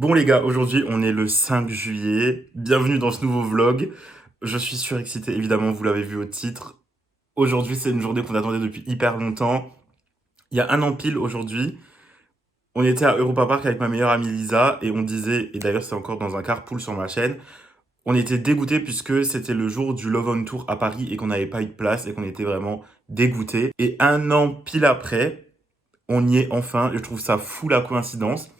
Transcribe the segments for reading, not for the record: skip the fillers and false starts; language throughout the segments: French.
Bon les gars, aujourd'hui on est le 5 juillet, bienvenue dans ce nouveau vlog. Je suis surexcité, évidemment, vous l'avez vu au titre. Aujourd'hui c'est une journée qu'on attendait depuis hyper longtemps. Il y a un an pile aujourd'hui, on était à Europa Park avec ma meilleure amie Lisa et on disait, et d'ailleurs c'est encore dans un carpool sur ma chaîne, on était dégoûtés puisque c'était le jour du Love on Tour à Paris et qu'on n'avait pas eu de place et qu'on était vraiment dégoûtés. Et un an pile après, on y est enfin et je trouve ça fou la coïncidence.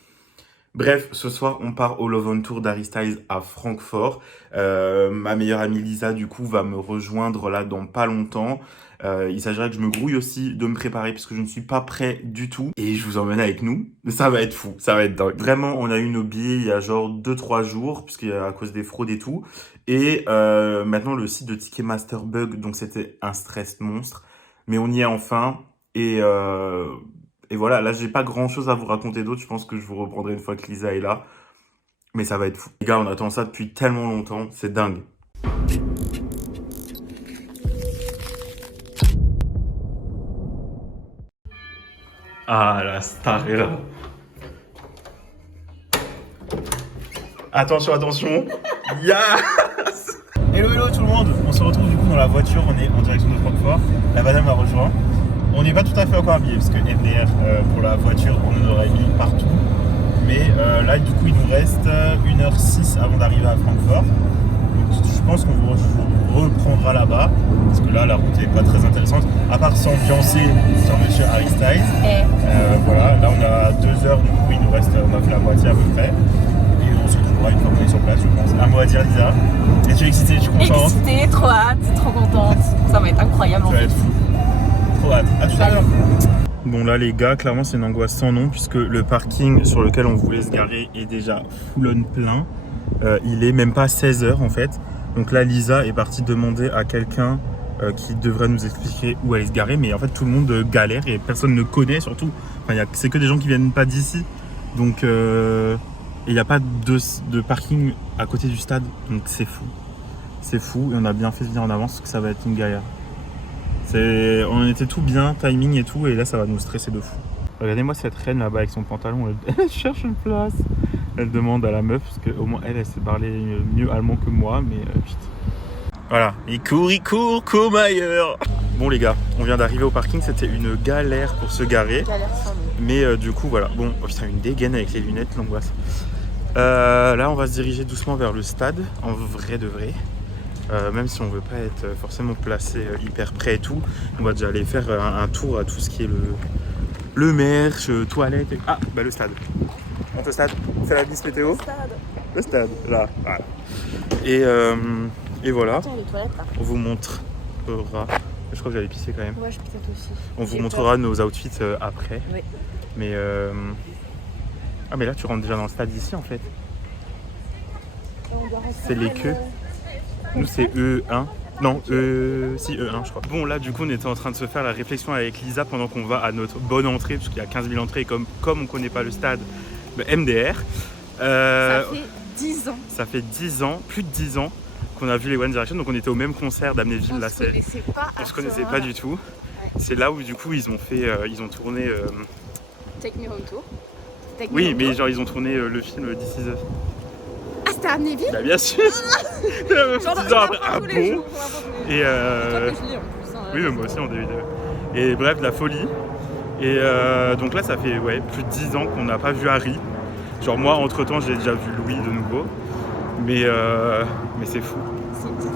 Bref, ce soir, on part au Love on Tour d'Harry Styles à Francfort. Ma meilleure amie Lisa, du coup, va me rejoindre là dans pas longtemps. Il s'agirait que je me grouille aussi de me préparer parce que je ne suis pas prêt du tout. Et je vous emmène avec nous. Ça va être fou, ça va être dingue. Vraiment, on a eu nos billets il y a genre 2-3 jours, à cause des fraudes et tout. Et maintenant, le site de Ticketmaster bug, donc c'était un stress monstre. Mais on y est enfin. Et, euh, et voilà, là, j'ai pas grand chose à vous raconter d'autre. Je pense que je vous reprendrai une fois que Lisa est là. Mais ça va être fou. Les gars, on attend ça depuis tellement longtemps. C'est dingue. Ah, la star est là. Attention, attention. Yes. Hello, hello tout le monde. On se retrouve du coup dans la voiture. On est en direction de Francfort. La madame m'a rejoint. On n'est pas tout à fait encore habillé parce que MDR, pour la voiture, on nous aurait mis partout. Mais là, du coup, il nous reste 1h06 avant d'arriver à Francfort. Donc, je pense qu'on vous reprendra là-bas. Parce que là, la route n'est pas très intéressante. À part s'ambiancer sur Monsieur Harry Styles. Voilà, là, on a 2 heures. Du coup, il nous reste, on a fait la moitié à peu près. Et on se retrouvera une fois qu'on est sur place, je pense. Un mot à dire, Lisa. Es-tu excitée? Je suis contente. Excitée, trop hâte, trop contente. Ça va être incroyable. Ça va être fou. Trop hâte. À tout à l'heure. Bon là les gars, clairement c'est une angoisse sans nom puisque le parking sur lequel on voulait se garer est déjà full on plein. Il est même pas 16h en fait. Donc là Lisa est partie demander à quelqu'un qui devrait nous expliquer où aller se garer. Mais en fait tout le monde galère et personne ne connaît surtout. Enfin, c'est que des gens qui viennent pas d'ici. Donc il n'y a pas de parking à côté du stade. Donc c'est fou. C'est fou et on a bien fait de venir en avance parce que ça va être une galère. On était tout bien, timing et tout, et là ça va nous stresser de fou. Regardez-moi cette reine là-bas avec son pantalon, elle cherche une place. Elle demande à la meuf, parce qu'au moins elle sait parler mieux allemand que moi, mais putain. Voilà, il court comme ailleurs. Bon les gars, on vient d'arriver au parking, c'était une galère pour se garer. Mais du coup voilà, bon, oh, putain, une dégaine avec les lunettes, l'angoisse. Là on va se diriger doucement vers le stade, en vrai de vrai. Même si on veut pas être forcément placé hyper près et tout, on va déjà aller faire un tour à tout ce qui est le merch, toilettes et... Ah, bah le stade. On monte au stade, on fait la bise météo. Le stade, là, voilà. Et voilà, Attends, les toilettes là. on vous montrera... Je crois que j'allais pisser quand même. Ouais, je peut-être aussi. On vous montrera nos outfits après. Oui. Mais ah mais là tu rentres déjà dans le stade ici en fait. C'est les queues. Nous c'est E1. Non, si E1 je crois. Bon là du coup on était en train de se faire la réflexion avec Lisa pendant qu'on va à notre bonne entrée, parce qu'il y a 15 000 entrées et comme on connaît pas le stade, bah, MDR. Ça fait 10 ans. Ça fait 10 ans, plus de 10 ans qu'on a vu les One Direction, donc on était au même concert d'Amnéville. Là, on se connaissait pas du tout. Ouais. C'est là où du coup ils ont fait, ils ont tourné... Take Me Home Tour. Oui mais genre ils ont tourné le film This Is Us. Ah, c'était à Amnéville? Bah bien sûr. 10 ans après, ah bon. Et oui mais moi aussi en DVD. Et bref, la folie. Et donc là ça fait plus de 10 ans qu'on n'a pas vu Harry. Genre moi entre temps j'ai déjà vu Louis de nouveau. Mais c'est fou.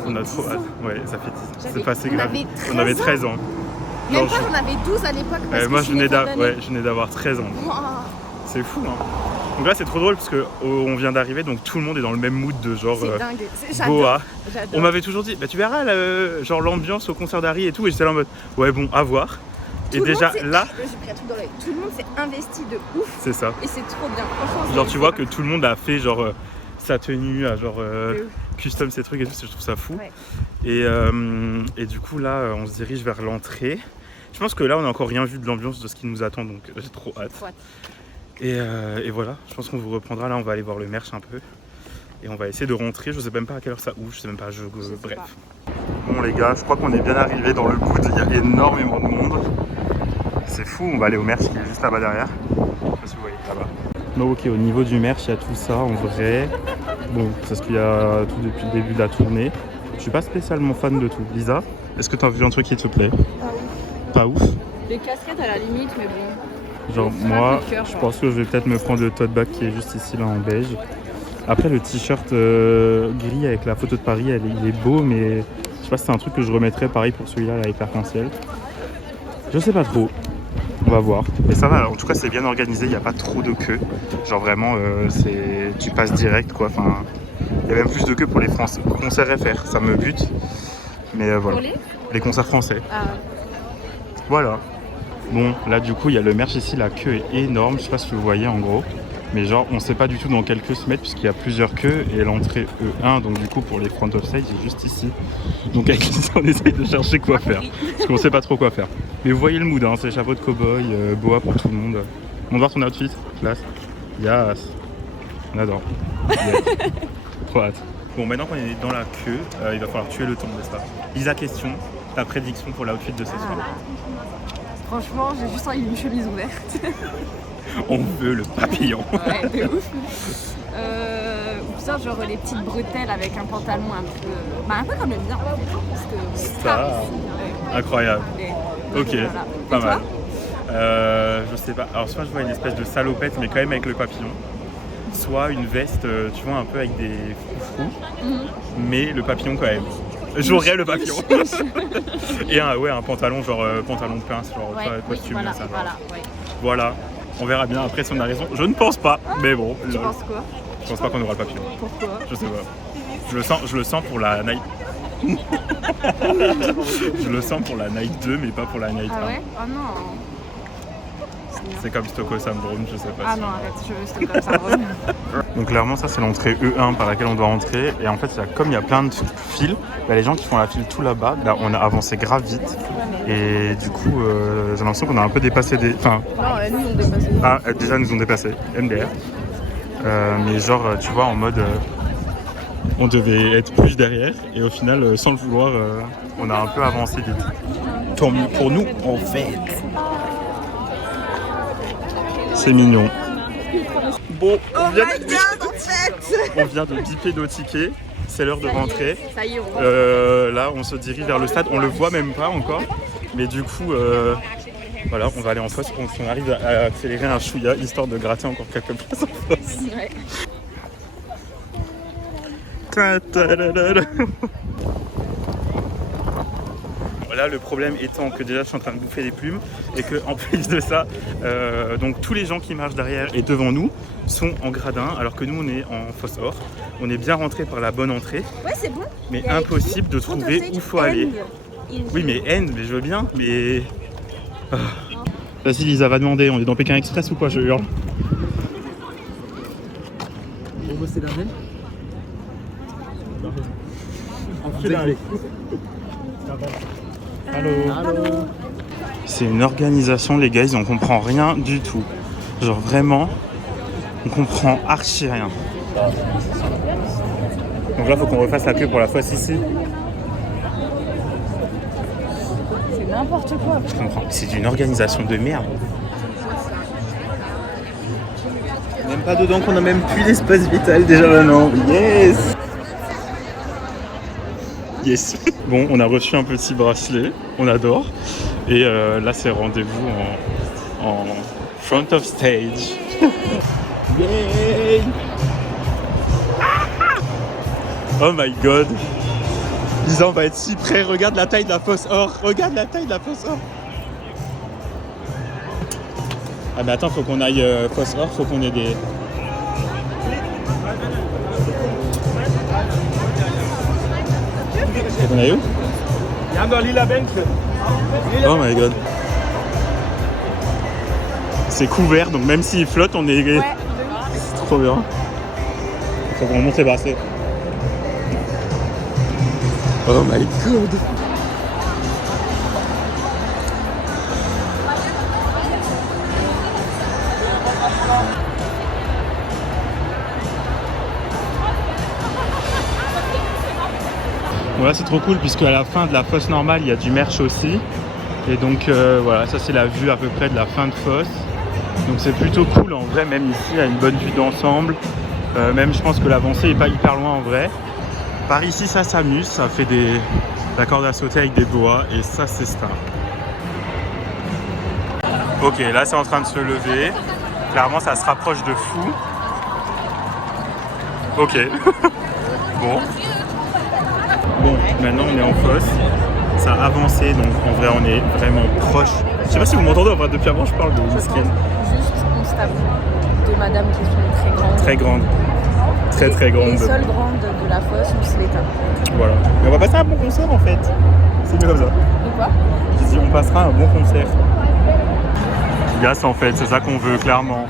On a trop hâte. Ouais, ça fait 10 ans. C'est passé grave. On avait 13 ans. Même pas, j'en avais 12 à l'époque. Moi je venais d'avoir 13 ans. Wow. C'est fou hein. Donc là c'est trop drôle parce qu'on vient d'arriver, donc tout le monde est dans le même mood de genre boa. On m'avait toujours dit, bah tu verras genre l'ambiance au concert d'Harry et tout, et j'étais là en mode ouais bon à voir. Et déjà là, j'ai pris un truc dans l'œil. Tout le monde s'est investi de ouf. C'est ça. Et c'est trop bien. Franchement, genre tu vois que tout le monde a fait genre sa tenue, à genre custom ses trucs et tout, je trouve ça fou. Ouais. Et du coup là on se dirige vers l'entrée. Je pense que là on n'a encore rien vu de l'ambiance de ce qui nous attend, donc j'ai trop hâte. Et voilà, je pense qu'on vous reprendra. Là on va aller voir le merch un peu. Et on va essayer de rentrer, je sais même pas à quelle heure ça ouvre, je sais même pas, bref. Bon les gars, je crois qu'on est bien arrivé dans le boot, il y a énormément de monde. C'est fou, on va aller au merch qui est juste là-bas derrière. Je sais pas si vous voyez là-bas. Non, ok, au niveau du merch, il y a tout ça en vrai. Bon, c'est ce qu'il y a tout depuis le début de la tournée. Je suis pas spécialement fan de tout. Lisa, est-ce que tu as vu un truc qui te plaît? Pas ouf. Les casquettes à la limite, mais bon. Genre moi, je pense que je vais peut-être me prendre le tote bag qui est juste ici là en beige. Après le t-shirt gris avec la photo de Paris, il est beau, mais je sais pas si c'est un truc que je remettrais pareil pour celui-là là, avec l'arc-en-ciel. Je sais pas trop. On va voir. Mais ça va, en tout cas c'est bien organisé, il n'y a pas trop de queue. Genre vraiment, tu passes direct quoi. Enfin, il y a même plus de queue pour les concerts FR, ça me bute. Mais voilà. Pour les concerts français. Ah. Voilà. Bon, là du coup il y a le merch ici, la queue est énorme, je sais pas si vous voyez en gros. Mais genre on sait pas du tout dans quelle queue se mettre puisqu'il y a plusieurs queues et l'entrée E1, donc du coup pour les front of stage est juste ici. Donc avec Lisa on essaye de chercher quoi faire, parce qu'on sait pas trop quoi faire. Mais vous voyez le mood, hein, c'est chapeau de cow-boy, boa pour tout le monde. On va voir ton outfit, classe. Yes. On adore. Yeah. Trop hâte. Bon, maintenant qu'on est dans la queue, il va falloir tuer le temps, n'est-ce pas? Lisa, question, ta prédiction pour l'outfit de ce soir? Franchement, j'ai juste envie d'une chemise ouverte. On veut le papillon. Ouais, de ouf. Ou bien genre les petites bretelles avec un pantalon un peu comme le mien. Parce que Ça, ouais. incroyable. Et, Ok, voilà. pas Et mal. Je sais pas. Alors soit je vois une espèce de salopette, mais quand même avec le papillon. Soit une veste, tu vois, un peu avec des froufrous, mais le papillon quand même. J'aurais le papillon. Et un pantalon, genre pantalon de pince, genre costume. Voilà, ça. ouais. Voilà, on verra bien après si on a raison. Je ne pense pas, mais bon. Tu penses quoi? Je pense pas qu'on aura le papillon. Pourquoi? Je sais pas. Je le sens pour la Night. Je le sens pour la Night 2, mais pas pour la Night 1. Ah ouais? Oh non. C'est comme Stockholm Syndrome, je sais pas. Ah non, arrête, je veux Stockholm Syndrome. Donc clairement ça c'est l'entrée E1 par laquelle on doit rentrer. Et en fait comme il y a plein de files, il y a les gens qui font la file tout là-bas. Là on a avancé grave vite. Et du coup j'ai l'impression qu'on a un peu dépassé des... Enfin... Non, nous on dépassé. Ah déjà nous ont dépassé, MDR. Mais genre tu vois en mode... on devait être plus derrière. Et au final sans le vouloir on a un peu avancé vite. Tant mieux pour nous en fait. C'est mignon. Bon, on vient de biper nos tickets. C'est l'heure de rentrer. Ça y est, là, on se dirige vers le stade. On le voit même pas encore. Mais du coup, voilà, on va aller en face pour qu'on arrive à accélérer un chouïa, histoire de gratter encore quelques places en face. Ouais. Là, le problème étant que déjà je suis en train de bouffer des plumes et que en plus de ça, donc tous les gens qui marchent derrière et devant nous sont en gradin, alors que nous on est en fosse or. On est bien rentré par la bonne entrée. Ouais, c'est bon. Mais impossible de trouver où il faut aller. Oui, mais mais je veux bien, mais... Vas-y Lisa, va demander, on est dans Pékin Express ou quoi, je hurle. On va bosser la veille. Allô. C'est une organisation les gars, on comprend rien du tout. Genre vraiment, on comprend archi rien. Donc là faut qu'on refasse la queue pour la fosse ici. C'est n'importe quoi. Je comprends, c'est une organisation de merde. Même pas dedans qu'on a même plus l'espace vital déjà maintenant. Yes. Yes. Bon, on a reçu un petit bracelet, on adore. Et là, c'est rendez-vous en front of stage. Yay! Oh my god! Lisa, on va être si près. Regarde la taille de la fosse or. Regarde la taille de la fosse or. Ah, mais attends, faut qu'on aille fosse or, faut qu'on ait des. On est où? Oh my god. C'est couvert, donc même s'il flotte, on est... Ouais. C'est trop bien. Faut qu'on monte les bracelets. Oh my god. Voilà, c'est trop cool puisque à la fin de la fosse normale, il y a du merch aussi. Et donc voilà, ça c'est la vue à peu près de la fin de fosse. Donc c'est plutôt cool en vrai, même ici, à une bonne vue d'ensemble. Même je pense que l'avancée n'est pas hyper loin en vrai. Par ici, ça s'amuse, ça fait la corde à sauter avec des boas et ça c'est star. Ok, là c'est en train de se lever. Clairement, ça se rapproche de fou. Ok. Bon. Bon, maintenant on est en fosse. Ça a avancé, donc en vrai on est vraiment proche. Je sais pas si vous m'entendez, en vrai depuis avant je parle de Miskin. Juste, on se tape de madame qui sont très grandes. Très grande. Très grande. Les seules grandes de la fosse, on se les tape. Voilà. Mais on va passer un bon concert en fait. C'est mieux comme ça. De quoi? J'ai dit on passera un bon concert. Yes en fait, c'est ça qu'on veut clairement.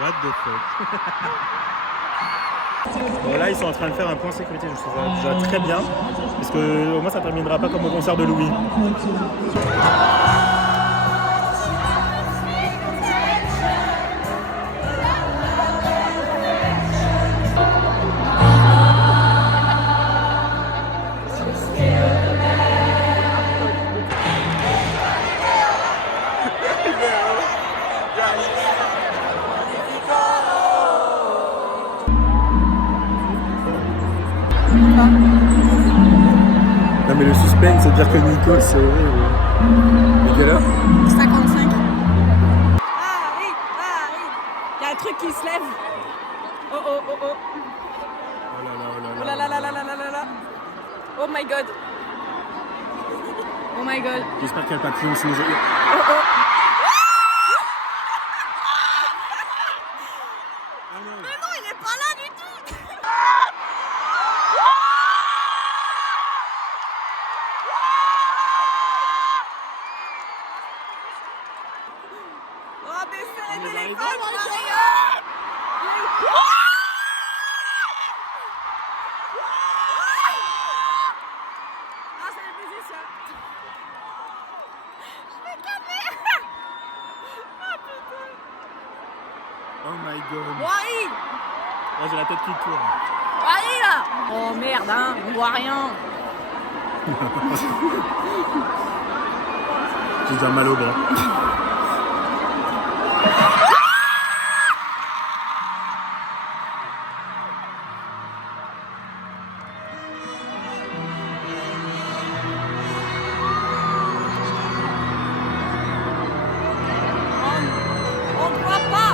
What the fuck. Bon, là ils sont en train de faire un point sécurité, je trouve ça déjà très bien, parce que au moins ça terminera pas comme au concert de Louis. Non mais le suspense, c'est de dire que Nico c'est horrible. Mais quelle heure? 55. Ah oui, il y a un truc qui se lève. Oh oh oh oh. Oh là là là là là là là là. Oh my god. Oh my god. J'espère qu'il n'y a pas de papillon sinon je... Oh oh. Mais non, il est pas là du tout. Oh mais c'est le téléphone, ah c'est le musicien. Je vais calmer. Ah putain. Oh my god. Wally. Là j'ai la tête qui tourne. Wally là. Oh merde hein, on voit rien. J'ai déjà mal au bras. On ne voit pas.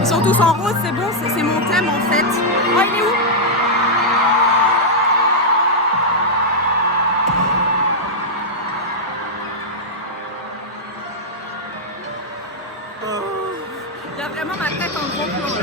Ils sont tous en rose, c'est bon, c'est mon thème en fait. Oh, il est où? Il y a vraiment ma tête en gros plan là.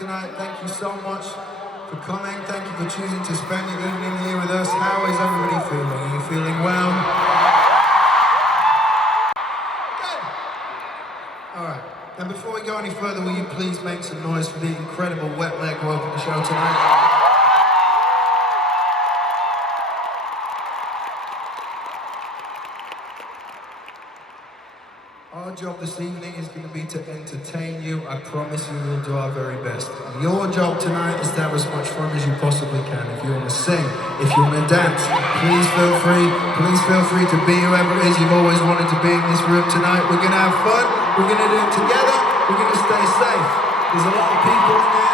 tonight. Thank you so much for coming. Thank you for choosing to spend your evening here with us. How is everybody feeling? Are you feeling well? Good. All right. And before we go any further, will you please make some noise for the incredible Wet Leg who opened the show tonight? Our job this evening is going to be to entertain you. I promise you we'll do our very best. Your job tonight is to have as much fun as you possibly can. If you want to sing, if you want to dance, please feel free. Please feel free to be whoever it is you've always wanted to be in this room tonight. We're going to have fun. We're going to do it together. We're going to stay safe. There's a lot of people in there.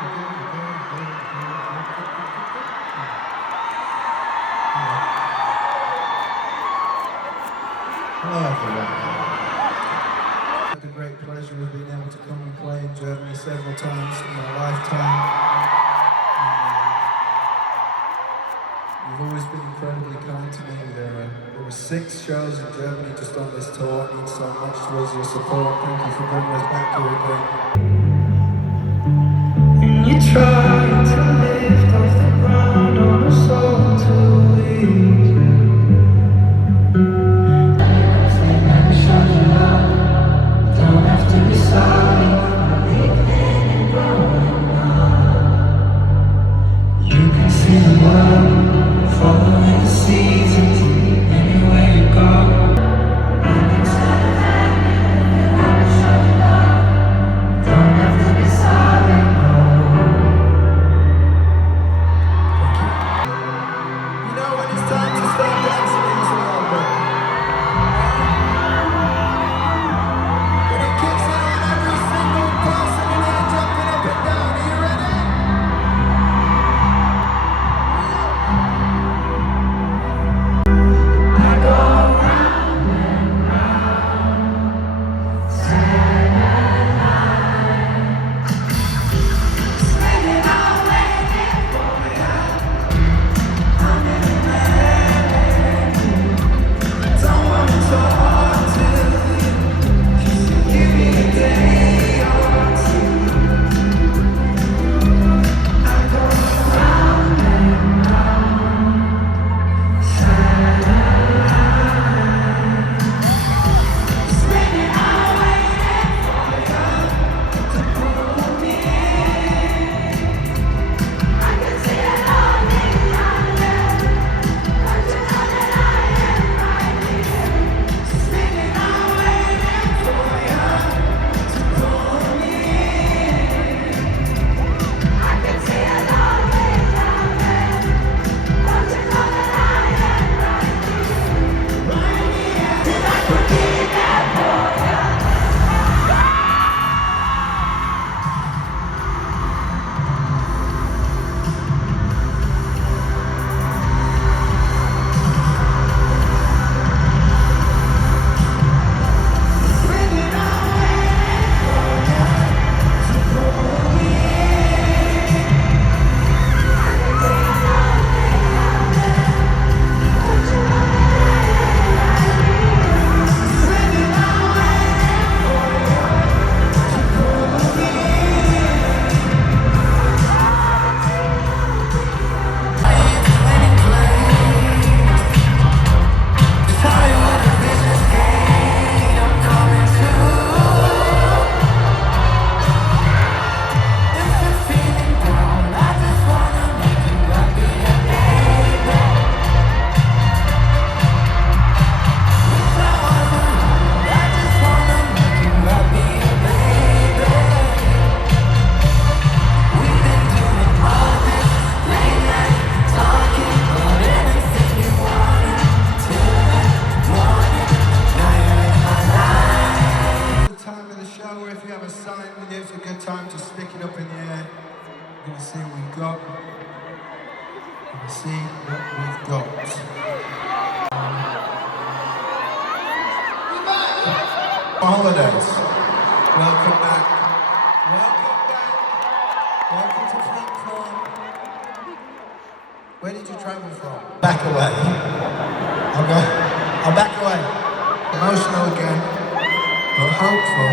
I've had the great pleasure of being able to come and play in Germany several times in my lifetime. You've always been incredibly kind to me. There were 6 shows in Germany just on this tour. It means so much towards your support. Thank you for bringing us back here again. And you try to lift off the ground on a soul to leave. Don't have to be sorry. You can see the world. Following the seasons, anywhere you go. I can say that you never showed up. Don't have to be sorry, no. Thank you. You know when it's time to start dancing in this world, when it kicks in on every single person and they're jumping up and down. Are you ready? Holidays. Welcome back. Welcome back. Welcome to Frankfurt. Where did you travel from? Back away. I'll back away. Emotional again, but hopeful.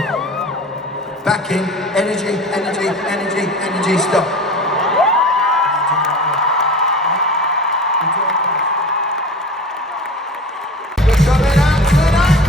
Back in. Energy, energy, energy, energy. Stop. We're coming out tonight.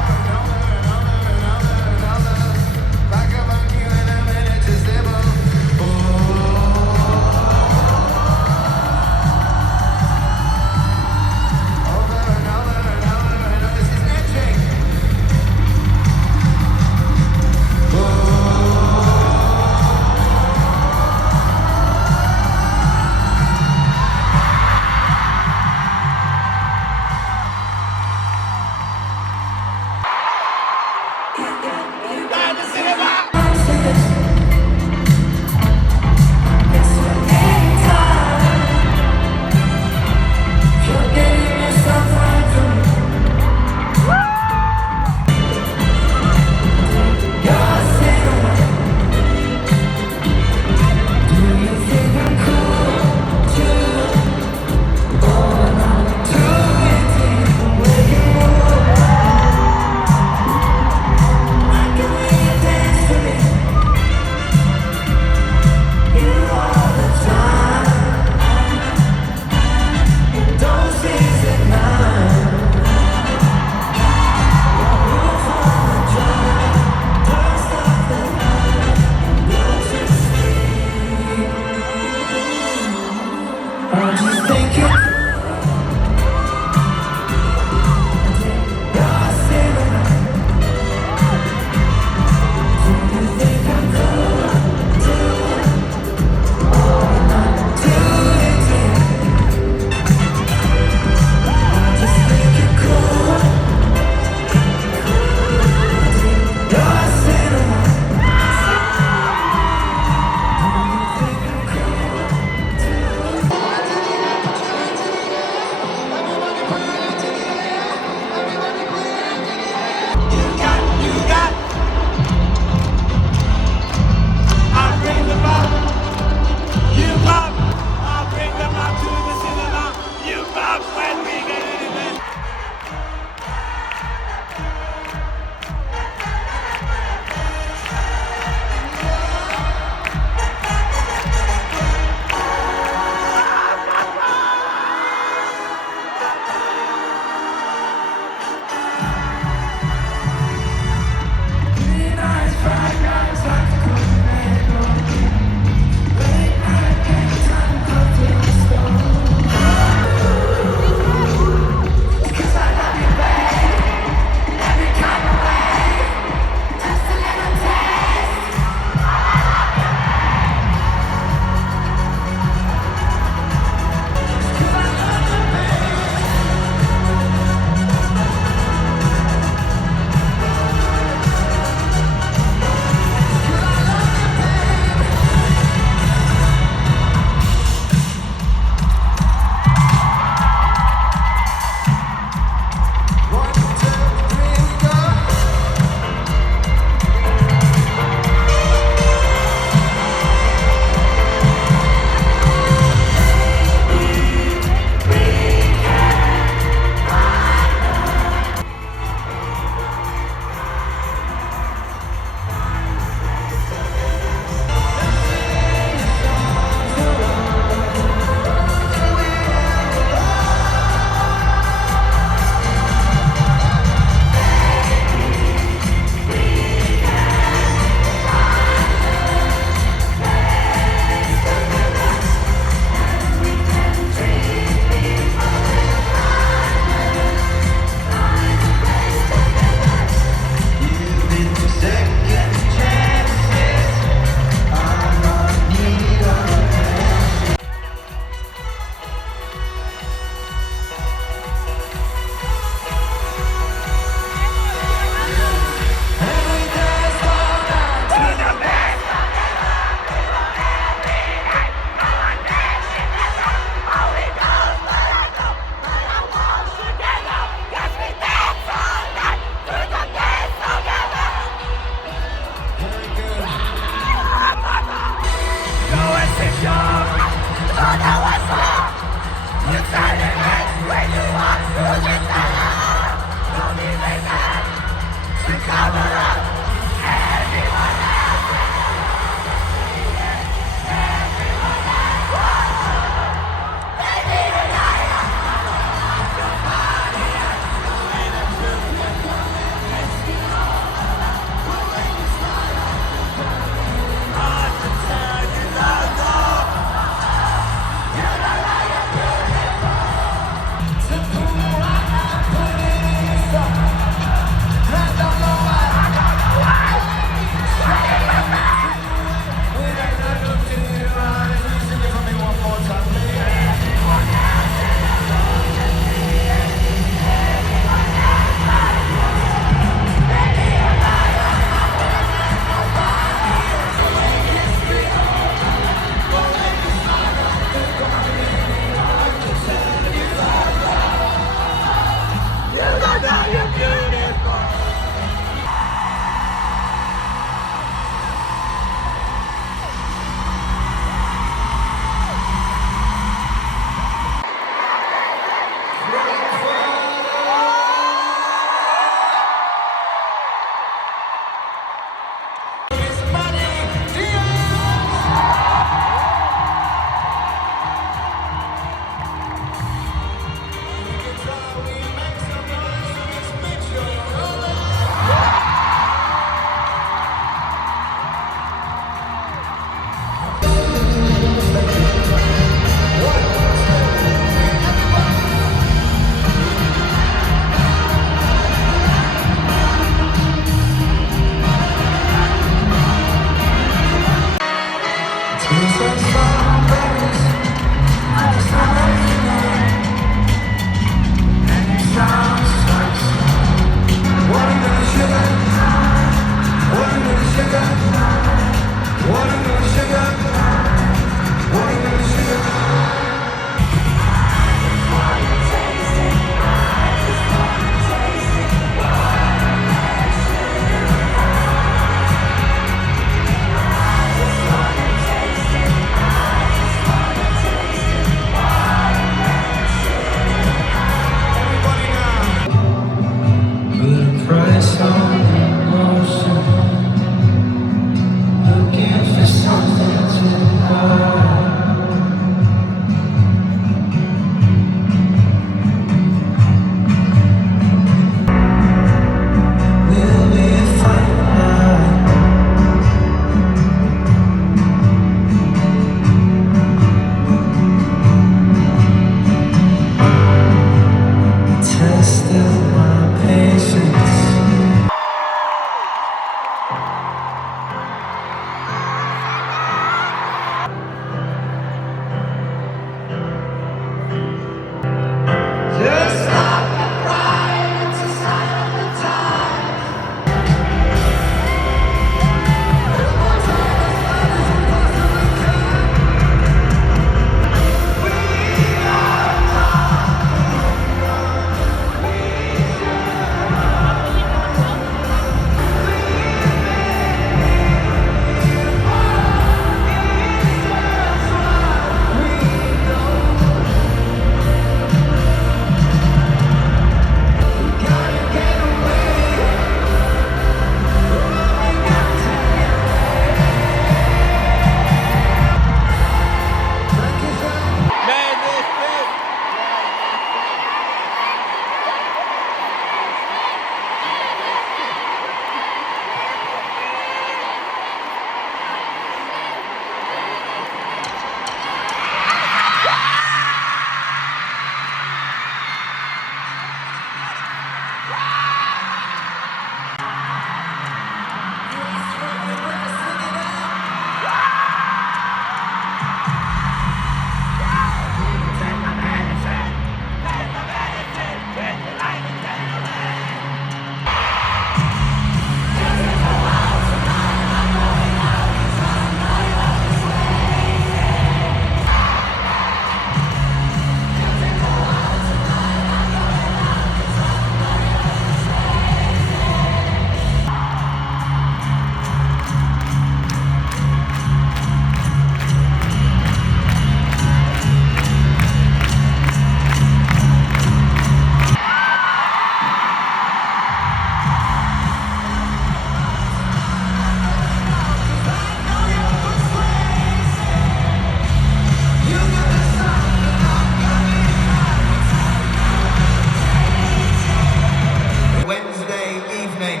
evening.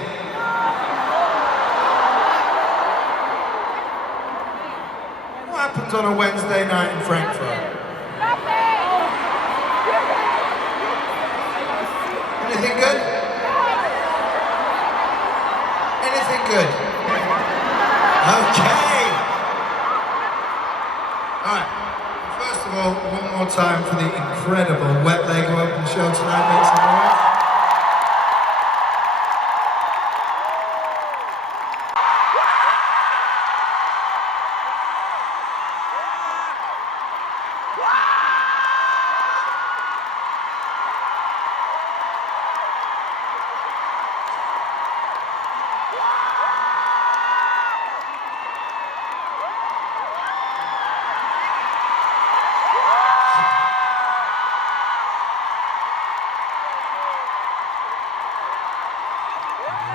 What happens on a Wednesday night in Frankfurt? Anything good? Anything good? Okay. Alright. First of all, one more time for the incredible Wet Lego Open show tonight. Make some noise.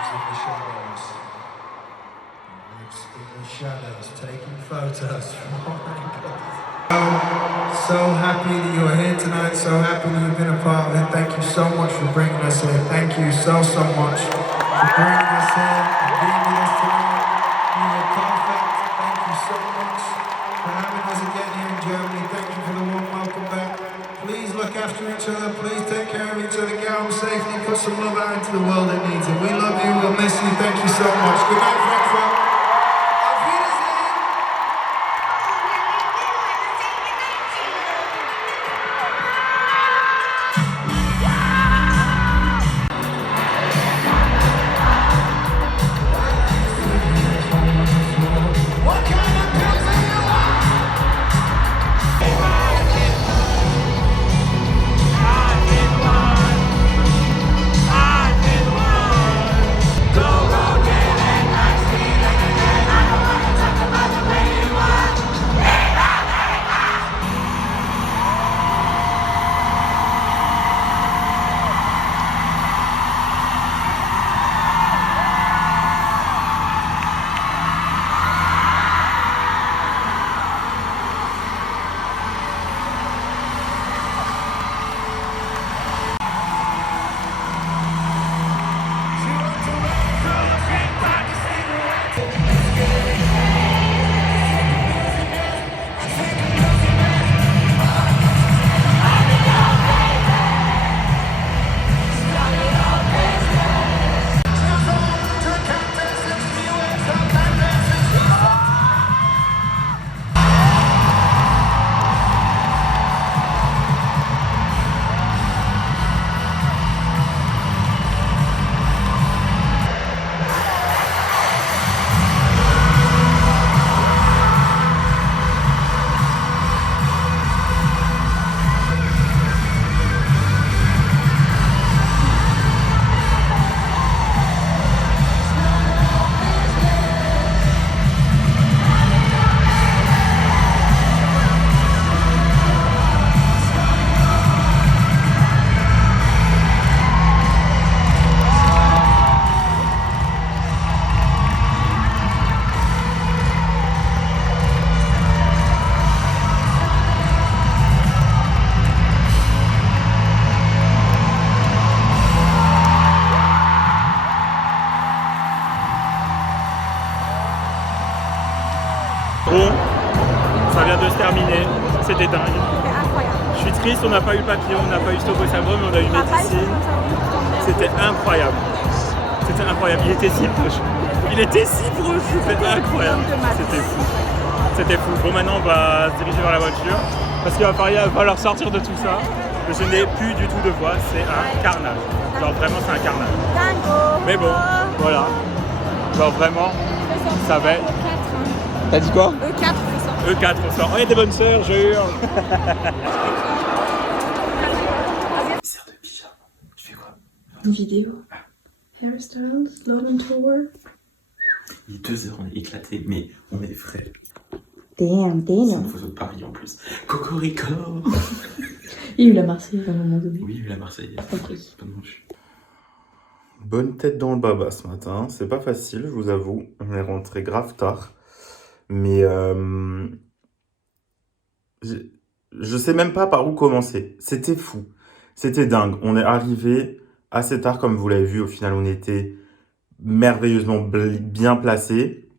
In the shadows. Lives in the shadows, taking photos. So happy that you're here tonight, so happy that you've been a part of it. Thank you so much for bringing us here. Thank you so much for bringing us here and being with us tonight. You were perfect. Thank you so much for having us again here in Germany. Thank you for the warm welcome back. Please look after each other. Please take care of each other. Get home safely. Put some love out into the world that needs it. We love you. We'll miss you. Thank you so much. Good night, Frankfurt. Auf Wiedersehen. What kind of pills do you want? Bon, ça vient de se terminer, c'était dingue. C'était incroyable. Je suis triste, on n'a pas eu papillon, on n'a pas eu Stocco syndrome, mais on a eu médecine. C'était incroyable. C'était incroyable, il était si proche. Il était si proche, c'était incroyable. C'était fou. C'était fou. Bon, maintenant on va se diriger vers la voiture parce qu'il va falloir sortir de tout ça. Je n'ai plus du tout de voix, c'est un carnage. Genre vraiment c'est un carnage. Mais bon, voilà. Genre vraiment, ça va être... T'as dit quoi? E4, on sort. E4, on sort. On est des bonnes sœurs, je hurle. Sœur de pyjama, tu fais quoi? Une vidéo. Hairstyles, London Tour. Il est 2h, on est éclatés, mais on est frais. Damn, C'est une damn. photo de Paris en plus. Cocorico. Il y a eu la Marseillaise à un moment donné. Oui, la Marseillaise. Compris. Pas de manche. Bonne tête dans le baba ce matin, c'est pas facile, je vous avoue. On est rentré grave tard. Mais je sais même pas par où commencer. C'était fou. C'était dingue. On est arrivé assez tard, comme vous l'avez vu. Au final, on était merveilleusement bien placé.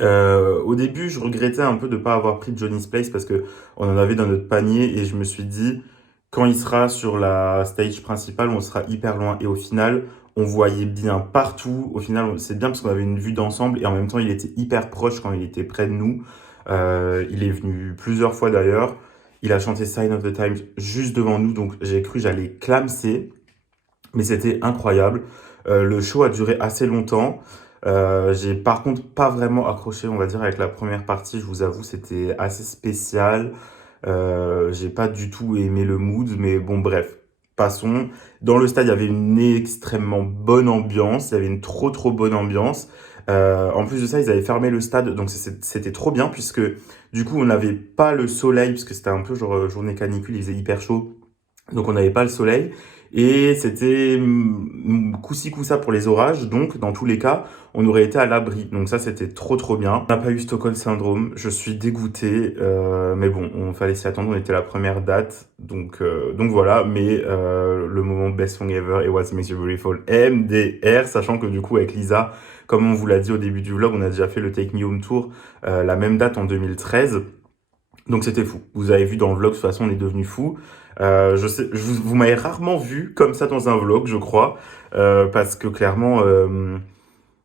Au début, je regrettais un peu de ne pas avoir pris Johnny's Place parce que on en avait dans notre panier et je me suis dit, quand il sera sur la stage principale, on sera hyper loin. Et au final, on voyait bien partout. Au final, c'est bien parce qu'on avait une vue d'ensemble et en même temps, il était hyper proche quand il était près de nous. Il est venu plusieurs fois d'ailleurs. Il a chanté Sign of the Times juste devant nous, donc j'ai cru que j'allais clamser, mais c'était incroyable. Le show a duré assez longtemps. J'ai par contre pas vraiment accroché, on va dire, avec la première partie, je vous avoue, c'était assez spécial. J'ai pas du tout aimé le mood, mais bon, bref, passons. Dans le stade, il y avait une extrêmement bonne ambiance, il y avait une trop bonne ambiance. En plus de ça, ils avaient fermé le stade, donc c'était trop bien, puisque du coup, on n'avait pas le soleil, puisque c'était un peu genre journée canicule, il faisait hyper chaud. Donc on n'avait pas le soleil et c'était coup-ci coup-ça pour les orages. Donc dans tous les cas, on aurait été à l'abri. Donc ça c'était trop bien. On n'a pas eu Stockholm Syndrome. Je suis dégoûté, mais bon, on fallait s'y attendre. On était la première date, donc voilà. Mais le moment best song ever, It Was Makes You Beautiful MDR, sachant que du coup avec Lisa, comme on vous l'a dit au début du vlog, on a déjà fait le Take Me Home Tour, la même date en 2013. Donc c'était fou. Vous avez vu dans le vlog, de toute façon, on est devenu fou. Je sais, vous m'avez rarement vu comme ça dans un vlog, je crois, parce que clairement,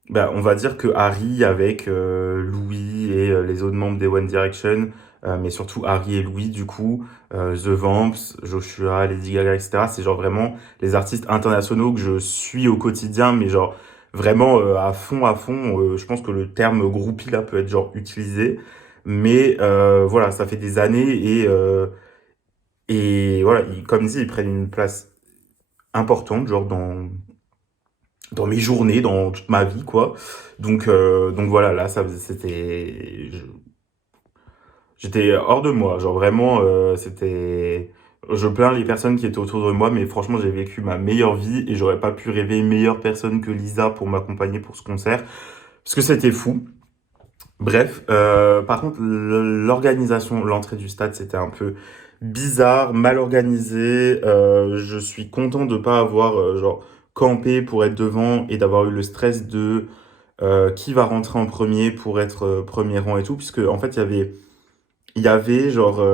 bah, on va dire que Harry avec Louis et les autres membres des One Direction, mais surtout Harry et Louis, du coup, The Vamps, Joshua, Lady Gaga, etc. C'est genre vraiment les artistes internationaux que je suis au quotidien, mais genre vraiment à fond, à fond. Je pense que le terme groupie là peut être genre utilisé. Mais voilà, ça fait des années et voilà, comme dit, ils prennent une place importante, genre dans mes journées, dans toute ma vie, quoi. Donc voilà, là, j'étais hors de moi, genre vraiment, c'était... Je plains les personnes qui étaient autour de moi, mais franchement, j'ai vécu ma meilleure vie et j'aurais pas pu rêver une meilleure personne que Lisa pour m'accompagner pour ce concert, parce que c'était fou. Bref, par contre, l'organisation, l'entrée du stade, c'était un peu bizarre, mal organisé. Je suis content de pas avoir genre campé pour être devant et d'avoir eu le stress de qui va rentrer en premier pour être premier rang et tout, puisque en fait il y avait genre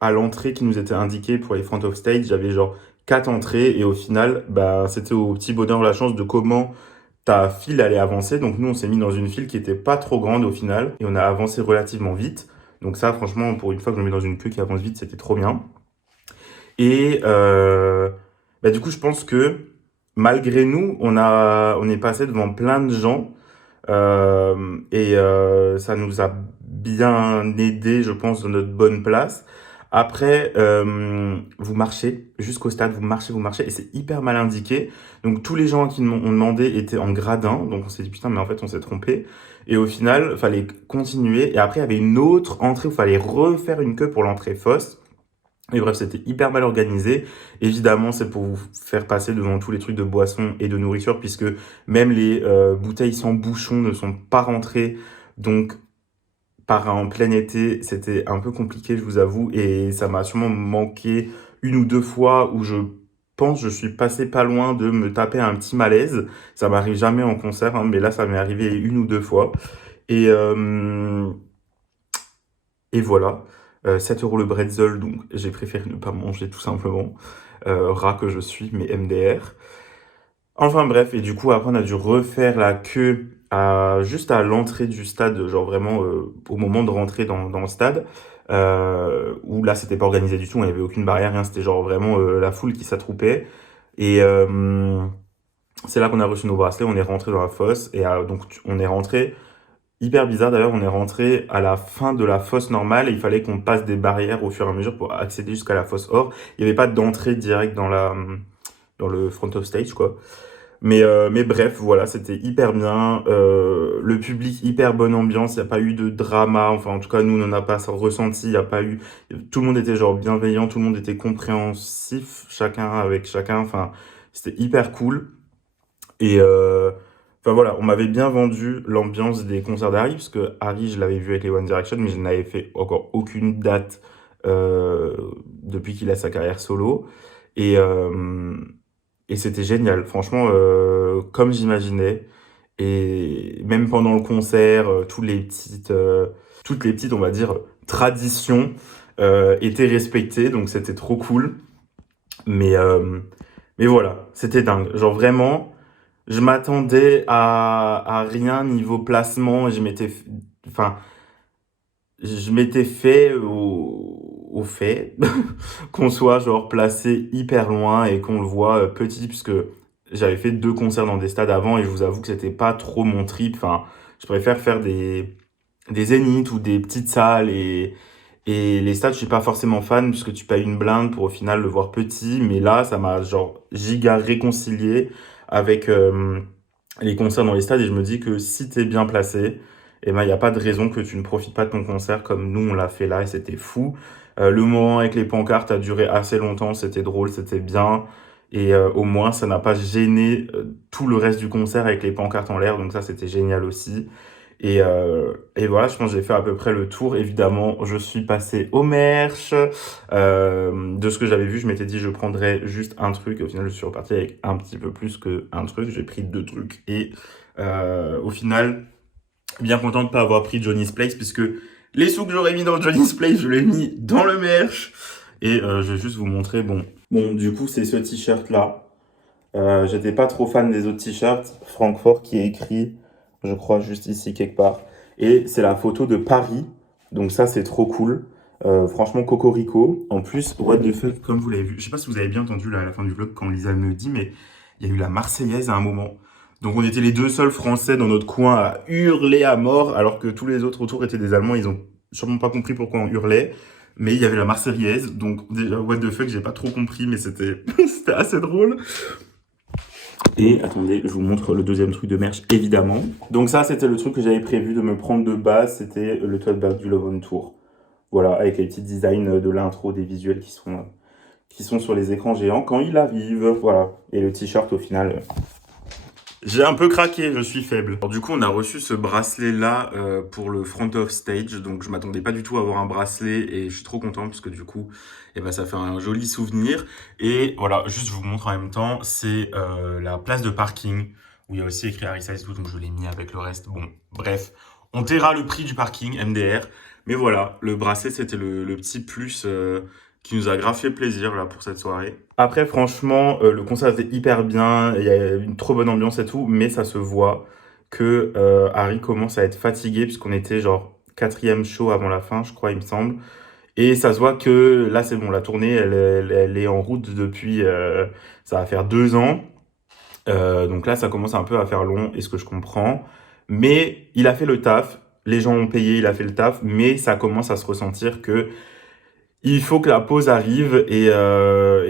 à l'entrée qui nous était indiqué pour les front of stage, il y avait genre 4 entrées et au final, bah c'était au petit bonheur la chance de comment ta file allait avancer. Donc nous, on s'est mis dans une file qui était pas trop grande au final et on a avancé relativement vite. Donc ça, franchement, pour une fois que je me mets dans une queue qui avance vite, c'était trop bien. Et bah, du coup, je pense que malgré nous, on est passé devant plein de gens et ça nous a bien aidé, je pense, dans notre bonne place. Après, vous marchez jusqu'au stade, vous marchez, et c'est hyper mal indiqué. Donc tous les gens qui ont demandé étaient en gradin, donc on s'est dit putain, mais en fait on s'est trompé. Et au final, il fallait continuer. Et après, il y avait une autre entrée où il fallait refaire une queue pour l'entrée fosse. Et bref, c'était hyper mal organisé. Évidemment, c'est pour vous faire passer devant tous les trucs de boissons et de nourriture, puisque même les bouteilles sans bouchon ne sont pas rentrées. Donc, en plein été, c'était un peu compliqué, je vous avoue, et ça m'a sûrement manqué une ou deux fois où je pense je suis passé pas loin de me taper un petit malaise. Ça m'arrive jamais en concert, hein, mais là, ça m'est arrivé une ou deux fois. Et, euh, et voilà, 7 € le bretzel, donc j'ai préféré ne pas manger tout simplement. Rat que je suis, mais MDR. Enfin bref, et du coup après on a dû refaire la queue juste à l'entrée du stade, genre vraiment au moment de rentrer dans le stade, où là c'était pas organisé du tout, il n'y avait aucune barrière, rien, c'était genre vraiment la foule qui s'attroupait. Et c'est là qu'on a reçu nos bracelets, on est rentré dans la fosse, et donc on est rentré, hyper bizarre d'ailleurs, on est rentré à la fin de la fosse normale, et il fallait qu'on passe des barrières au fur et à mesure pour accéder jusqu'à la fosse or. Il n'y avait pas d'entrée directe dans le front of stage, quoi. Mais bref, voilà, c'était hyper bien. Le public, hyper bonne ambiance. Il n'y a pas eu de drama. Enfin, en tout cas, nous, on n'en a pas ressenti. Il y a pas eu. Tout le monde était genre bienveillant. Tout le monde était compréhensif, chacun avec chacun. Enfin, c'était hyper cool. Et enfin voilà, on m'avait bien vendu l'ambiance des concerts d'Harry, parce que Harry, je l'avais vu avec les One Direction, mais je n'avais fait encore aucune date depuis qu'il a sa carrière solo. Et, euh, et c'était génial, franchement, comme j'imaginais. Et même pendant le concert, toutes les petites, on va dire, traditions étaient respectées, donc c'était trop cool. Mais, euh, mais voilà, c'était dingue. Genre vraiment, je m'attendais à rien niveau placement. Enfin, je m'étais fait au fait qu'on soit genre placé hyper loin et qu'on le voit petit, puisque j'avais fait 2 concerts dans des stades avant et je vous avoue que c'était pas trop mon trip. Enfin, je préfère faire des zéniths ou des petites salles et les stades, je suis pas forcément fan puisque tu payes une blinde pour au final le voir petit. Mais là, ça m'a genre giga réconcilié avec les concerts dans les stades et je me dis que si t'es bien placé, eh ben, il n'y a pas de raison que tu ne profites pas de ton concert comme nous, on l'a fait là et c'était fou. Le moment avec les pancartes a duré assez longtemps, c'était drôle, c'était bien. Et au moins, ça n'a pas gêné tout le reste du concert avec les pancartes en l'air, donc ça, c'était génial aussi. Et voilà, je pense que j'ai fait à peu près le tour. Évidemment, je suis passé au merch. De ce que j'avais vu, je m'étais dit je prendrais juste un truc. Au final, je suis reparti avec un petit peu plus qu'un truc. J'ai pris 2 trucs. Et au final, bien content de ne pas avoir pris Johnny's Place, puisque les sous que j'aurais mis dans Johnny's Place, je l'ai mis dans le merch. Et je vais juste vous montrer. Bon, du coup, c'est ce t-shirt-là. J'étais pas trop fan des autres t-shirts. Francfort qui est écrit, je crois, juste ici quelque part. Et c'est la photo de Paris. Donc ça, c'est trop cool. Franchement, cocorico. En plus, what the fuck, comme vous l'avez vu. Je sais pas si vous avez bien entendu là, à la fin du vlog quand Lisa me dit, mais il y a eu la Marseillaise à un moment. Donc on était les 2 seuls Français dans notre coin à hurler à mort, alors que tous les autres autour étaient des Allemands. Ils ont sûrement pas compris pourquoi on hurlait. Mais il y avait la Marseillaise. Donc déjà, what the fuck, j'ai pas trop compris, mais c'était c'était assez drôle. Et attendez, je vous montre le deuxième truc de merch, évidemment. Donc ça, c'était le truc que j'avais prévu de me prendre de base, c'était le tote bag du Love on Tour. Voilà, avec les petits designs de l'intro, des visuels qui sont sur les écrans géants quand il arrive. Voilà, et le t-shirt au final... J'ai un peu craqué, je suis faible. Alors, du coup, on a reçu ce bracelet-là pour le front of stage. Donc, je m'attendais pas du tout à avoir un bracelet et je suis trop content parce que du coup, eh ben, ça fait un joli souvenir. Et voilà, juste je vous montre en même temps, c'est la place de parking où il y a aussi écrit Harry Styles, donc je l'ai mis avec le reste. Bon, bref, on taira le prix du parking, MDR. Mais voilà, le bracelet, c'était le petit plus qui nous a grave fait plaisir là pour cette soirée. Après, franchement, le concert était hyper bien, il y a une trop bonne ambiance et tout, mais ça se voit que Harry commence à être fatigué puisqu'on était genre 4e show avant la fin, je crois, il me semble. Et ça se voit que là, c'est bon, la tournée, elle est en route depuis, ça va faire 2 ans. Donc là, ça commence un peu à faire long, et ce que je comprends. Mais il a fait le taf, les gens ont payé, il a fait le taf, mais ça commence à se ressentir que il faut que la pause arrive et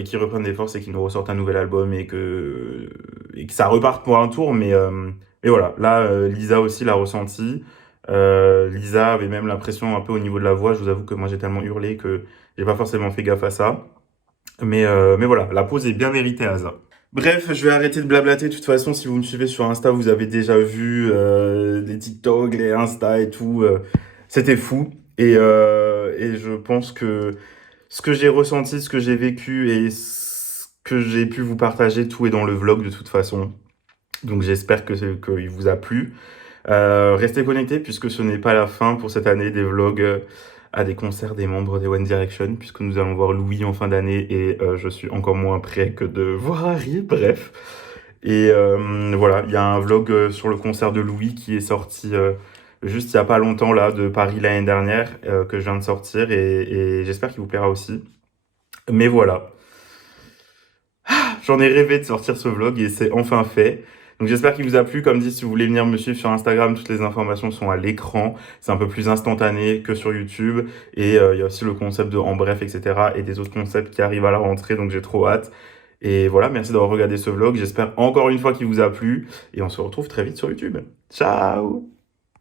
qu'il reprenne des forces et qu'il nous ressorte un nouvel album et que ça reparte pour un tour. Mais voilà, là, Lisa aussi l'a ressenti. Lisa avait même l'impression un peu au niveau de la voix. Je vous avoue que moi, j'ai tellement hurlé que j'ai pas forcément fait gaffe à ça. Mais voilà, la pause est bien méritée à ça. Bref, je vais arrêter de blablater. De toute façon, si vous me suivez sur Insta, vous avez déjà vu les TikTok, les Insta et tout. C'était fou. Et je pense que ce que j'ai ressenti, ce que j'ai vécu et ce que j'ai pu vous partager, tout est dans le vlog de toute façon. Donc j'espère qu'il vous a plu. Restez connectés puisque ce n'est pas la fin pour cette année des vlogs à des concerts des membres des One Direction, puisque nous allons voir Louis en fin d'année et je suis encore moins prêt que de voir Harry, bref. Et voilà, il y a un vlog sur le concert de Louis qui est sorti juste il n'y a pas longtemps là, de Paris l'année dernière, que je viens de sortir et j'espère qu'il vous plaira aussi. Mais voilà, j'en ai rêvé de sortir ce vlog et c'est enfin fait. Donc j'espère qu'il vous a plu. Comme dit, si vous voulez venir me suivre sur Instagram, toutes les informations sont à l'écran. C'est un peu plus instantané que sur YouTube. Et il y a aussi le concept de En Bref, etc. et des autres concepts qui arrivent à la rentrée, donc j'ai trop hâte. Et voilà, merci d'avoir regardé ce vlog. J'espère encore une fois qu'il vous a plu. Et on se retrouve très vite sur YouTube. Ciao!